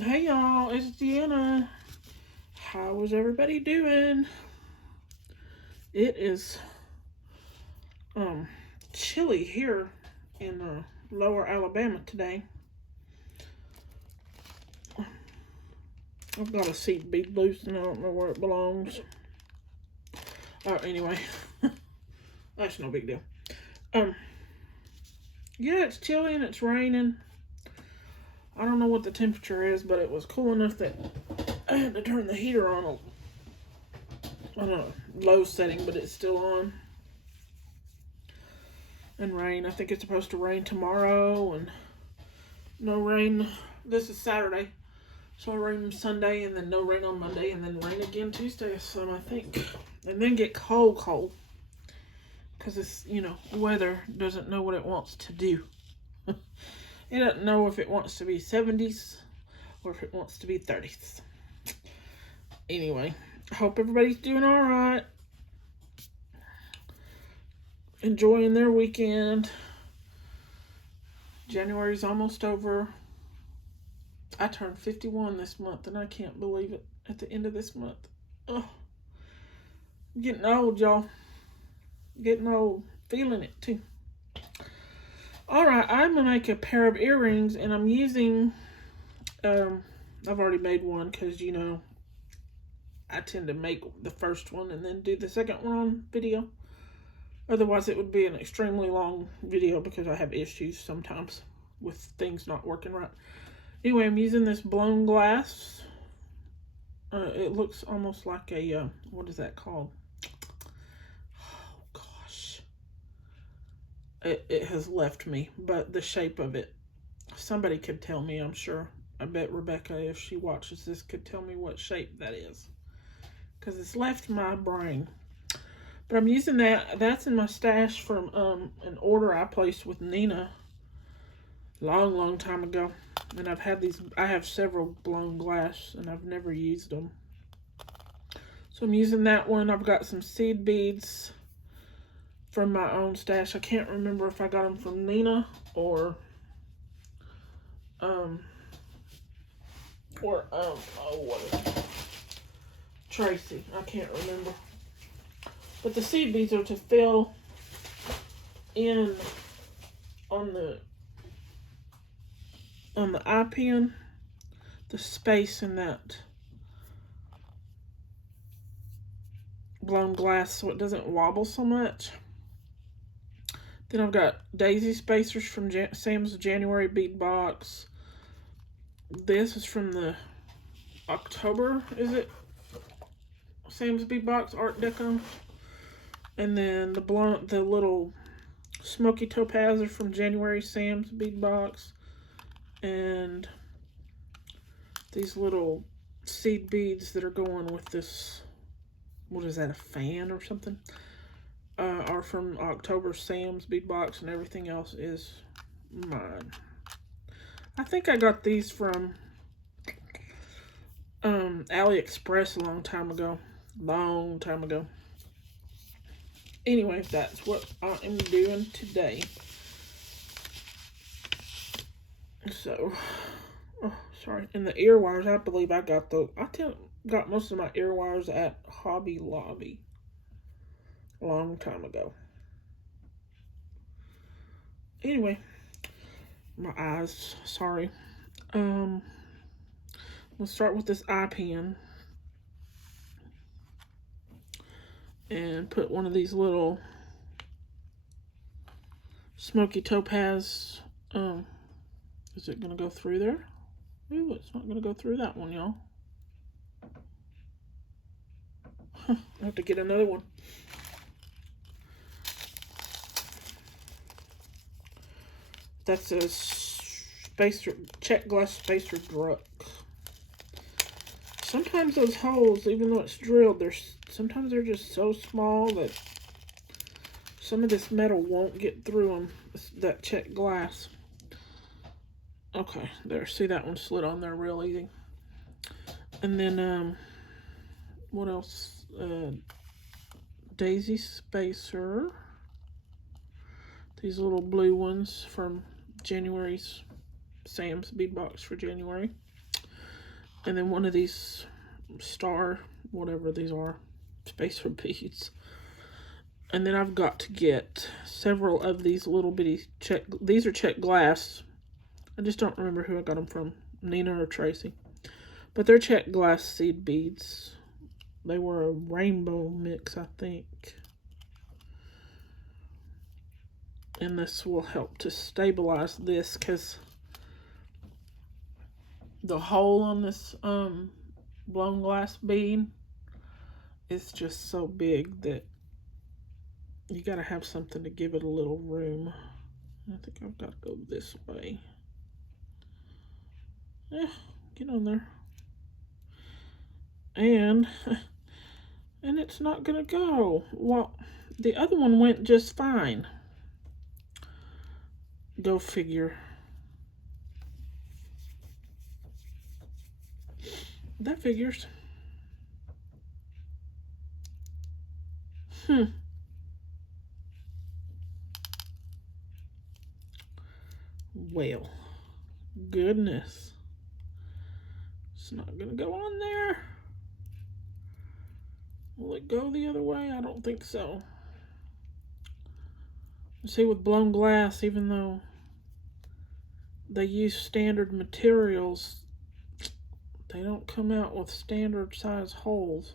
Hey y'all, it's Deanna. How is everybody doing? It is chilly here in lower Alabama today. I've got a seat bead loose and I don't know where it belongs. Anyway, that's no big deal. Yeah, it's chilly and it's raining. I don't know what the temperature is, but it was cool enough that I had to turn the heater on a low setting, but it's still on. And rain. I think it's supposed to rain tomorrow, and no rain. This is Saturday, so rain Sunday, and then no rain on Monday, and then rain again Tuesday. So I think, and then get cold, because it's weather doesn't know what it wants to do. It doesn't know if it wants to be 70s or if it wants to be 30s. Anyway, I hope everybody's doing all right. Enjoying their weekend. January's almost over. I turned 51 this month, and I can't believe it at the end of this month. Oh, I'm getting old, y'all. Getting old. Feeling it, too. Alright, I'm going to make a pair of earrings, and I'm using, I've already made one, because, I tend to make the first one and then do the second one on video. Otherwise, it would be an extremely long video because I have issues sometimes with things not working right. Anyway, I'm using this blown glass. It looks almost like a, what is that called? Oh, gosh. It has left me, but the shape of it, somebody could tell me, I'm sure. I bet Rebecca, if she watches this, could tell me what shape that is. Because it's left my brain. But I'm using that. That's in my stash from an order I placed with Nina long time ago. And I've had these. I have several blown glass, and I've never used them. So I'm using that one. I've got some seed beads from my own stash. I can't remember if I got them from Nina or what is it? Tracy. I can't remember. But the seed beads are to fill in on the eye pin, the space in that blown glass so it doesn't wobble so much. Then I've got daisy spacers from Sam's January bead box. This is from the October, is it? Sam's bead box Art Deco. And then the little smoky topaz are from January Sam's bead box. And these little seed beads that are going with this, what is that, a fan or something? Are from October Sam's bead box, and everything else is mine. I think I got these from AliExpress a long time ago. Anyway, that's what I am doing today. So, sorry. And the ear wires, I believe I got those. Got most of my ear wires at Hobby Lobby a long time ago. Anyway, my eyes, sorry. Let's start with this eye pin. And put one of these little smoky topaz. Is it going to go through there? Ooh, it's not going to go through that one, y'all. I have to get another one. That's a Czech glass spacer Druck. Sometimes those holes, even though it's drilled, sometimes they're just so small that some of this metal won't get through them, that Czech glass. Okay, there. See, that one slid on there real easy. And then, what else? Daisy spacer. These little blue ones from January's Sam's bead box for January. And then one of these star, whatever these are, spacer beads. And then I've got to get several of these little bitty Czech, these are Czech glass. I just don't remember who I got them from, Nina or Tracy. But they're Czech glass seed beads. They were a rainbow mix, I think. And this will help to stabilize this because the hole on this blown glass bead is just so big that you gotta have something to give it a little room. I think I've got to go this way. Yeah, get on there. And it's not gonna go. Well, the other one went just fine. Go figure. That figures. Well, goodness. It's not gonna go on there. Will it go the other way? I don't think so. See, with blown glass, even though they use standard materials, they don't come out with standard size holes.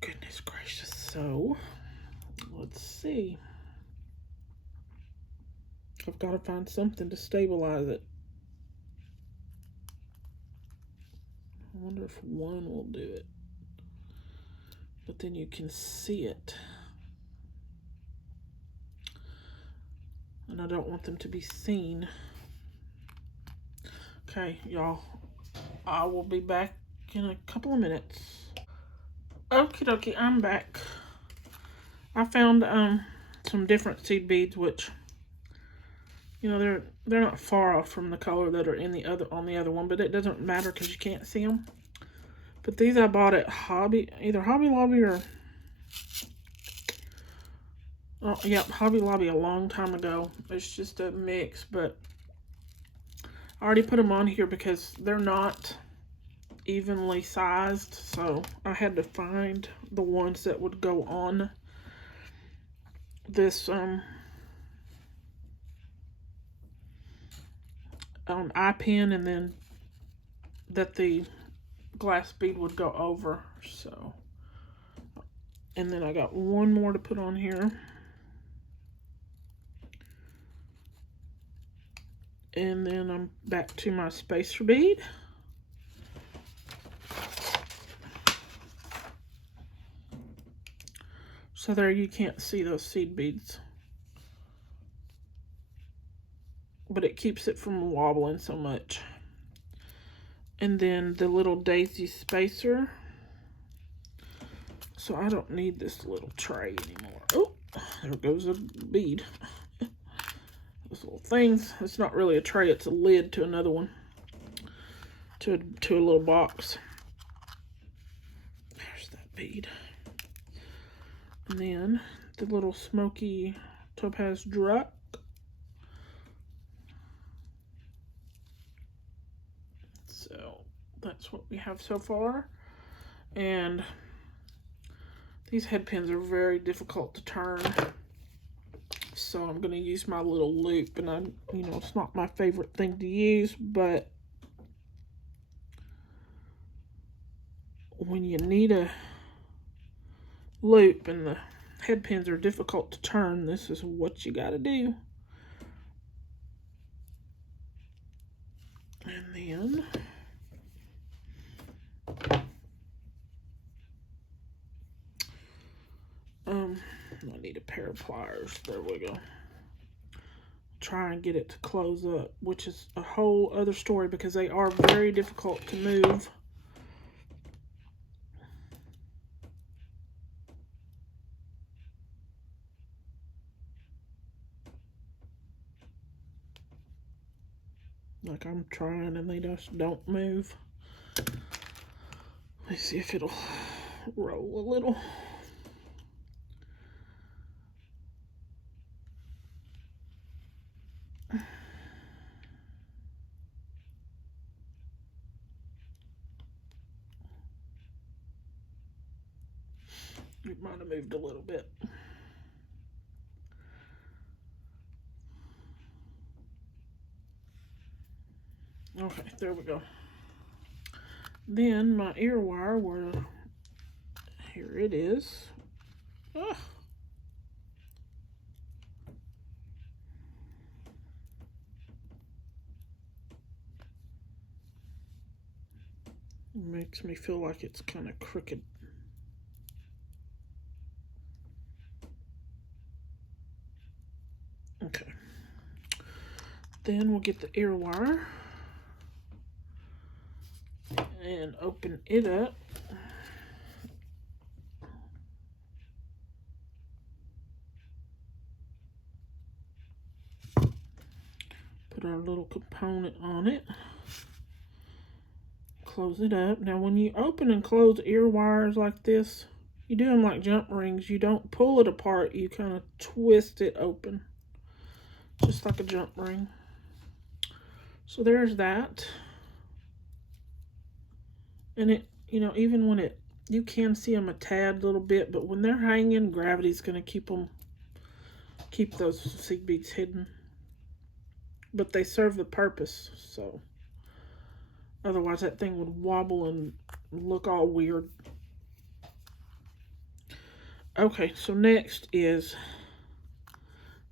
Goodness gracious. So, let's see. I've got to find something to stabilize it. I wonder if one will do it. But then you can see it. And I don't want them to be seen. Okay, y'all. I will be back in a couple of minutes. Okie dokie, I'm back. I found some different seed beads, which, you know, they're not far off from the color that are in the other on the other one, but it doesn't matter because you can't see them. But these I bought at either Hobby Lobby or Hobby Lobby a long time ago. It's just a mix, but I already put them on here because they're not evenly sized, so I had to find the ones that would go on this eye pin, and then that the glass bead would go over. So, and then I got one more to put on here, and then I'm back to my spacer bead. So there, you can't see those seed beads, but it keeps it from wobbling so much. And then the little daisy spacer. So I don't need this little tray anymore. Oh, there goes a bead. Those little things. It's not really a tray, it's a lid to another one. To a little box. There's that bead. And then the little smoky topaz druck. So that's what we have so far. And these head pins are very difficult to turn. So I'm going to use my little loop. And it's not my favorite thing to use, but when you need a loop and the head pins are difficult to turn, this is what you got to do. And then I need a pair of pliers. There we go. Try and get it to close up, which is a whole other story because they are very difficult to move. Like I'm trying and they just don't move. Let's see if it'll roll a little. might have moved a little bit. Okay, there we go. Then my ear wire, here it is. Ugh. Makes me feel like it's kind of crooked. Okay. Then we'll get the ear wire and open it up. Put our little component on it. Close it up. Now when you open and close ear wires like this, you do them like jump rings. You don't pull it apart, you kind of twist it open. Just like a jump ring. So there's that. And it, you know, even when you can see them a tad little bit, but when they're hanging, gravity's going to keep those seed beads hidden. But they serve the purpose, so otherwise that thing would wobble and look all weird. Okay, so next is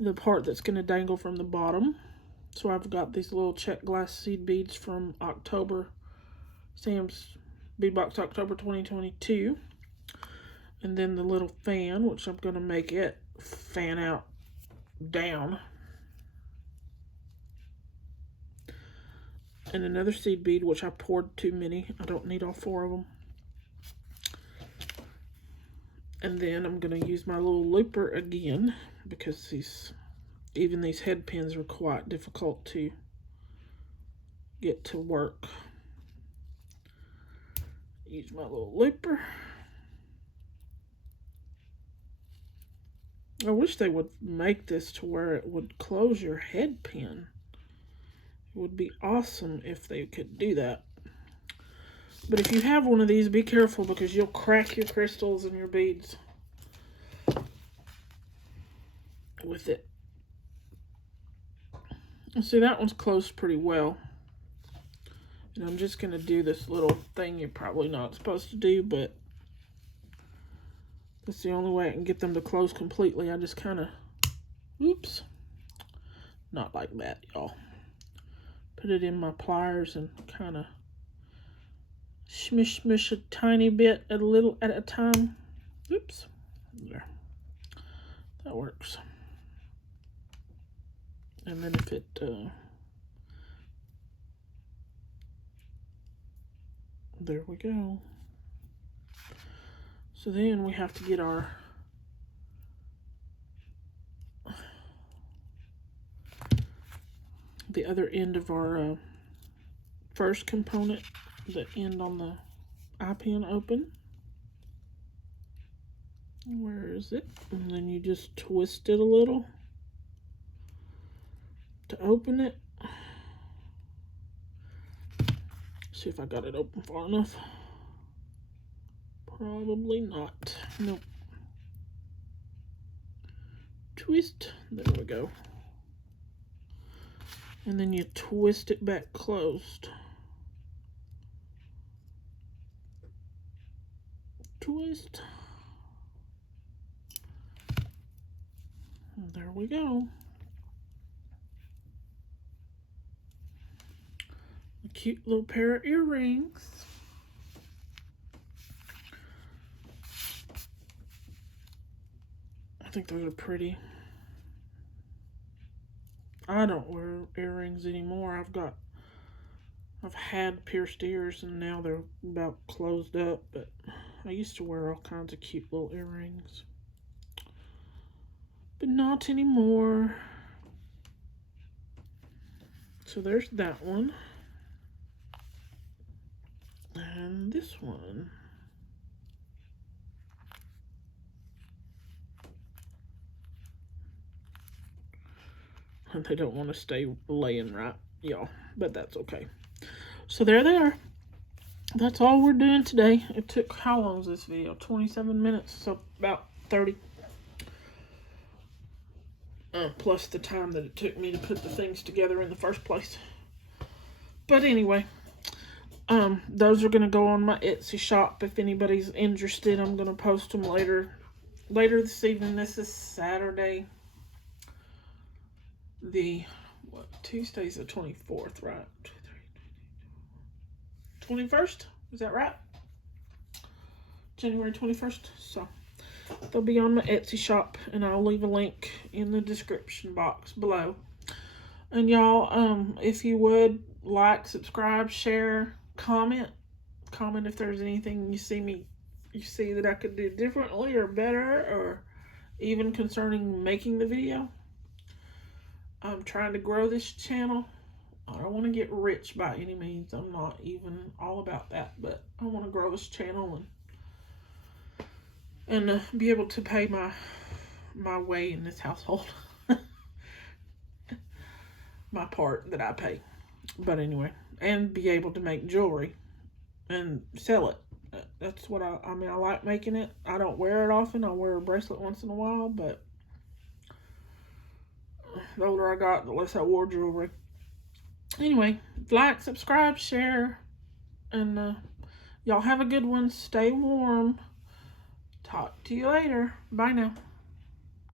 the part that's going to dangle from the bottom. So I've got these little Czech glass seed beads from October, Sam's Beadbox October 2022. And then the little fan, which I'm going to make it fan out down. And another seed bead, which I poured too many. I don't need all 4 of them. And then I'm going to use my little looper again, because even these head pins are quite difficult to get to work. Use my little looper. I wish they would make this to where it would close your head pin. It would be awesome if they could do that. But if you have one of these, be careful, because you'll crack your crystals and your beads with it. See, that one's closed pretty well. And I'm just going to do this little thing you're probably not supposed to do, but that's the only way I can get them to close completely. I just kind of, oops, not like that, y'all. Put it in my pliers and kind of smish a tiny bit at a time. Oops, there. That works. And then if it, there we go. So then we have to get the other end of our first component, the end on the eye pin open. Where is it? And then you just twist it a little to open it. See if I got it open far enough. Probably not. Nope. Twist. There we go. And then you twist it back closed. Twist. And there we go. A cute little pair of earrings. I think those are pretty. I don't wear earrings anymore. I've had pierced ears and now they're about closed up, but I used to wear all kinds of cute little earrings. But not anymore. So there's that one. And this one. And they don't want to stay laying right, y'all. But that's okay. So there they are. that's all we're doing today. It took, how long is this video? 27 minutes, so about 30. Plus the time that it took me to put the things together in the first place. But anyway, those are going to go on my Etsy shop if anybody's interested. I'm going to post them later this evening. This is Saturday. Tuesday's the 24th, right? 21st? Is that right? January 21st. So they'll be on my Etsy shop, and I'll leave a link in the description box below. And y'all, if you would like, subscribe, share, comment if there's anything you see that I could do differently or better, or even concerning making the video. I'm trying to grow this channel. I don't want to get rich by any means. I'm not even all about that, but I want to grow this channel and be able to pay my way in this household. My part that I pay. But anyway, and be able to make jewelry and sell it. That's what I mean, I like making it. I don't wear it often. I wear a bracelet once in a while, but the older I got, the less I wore jewelry. Anyway, like, subscribe, share, and y'all have a good one. Stay warm. Talk to you later. Bye now.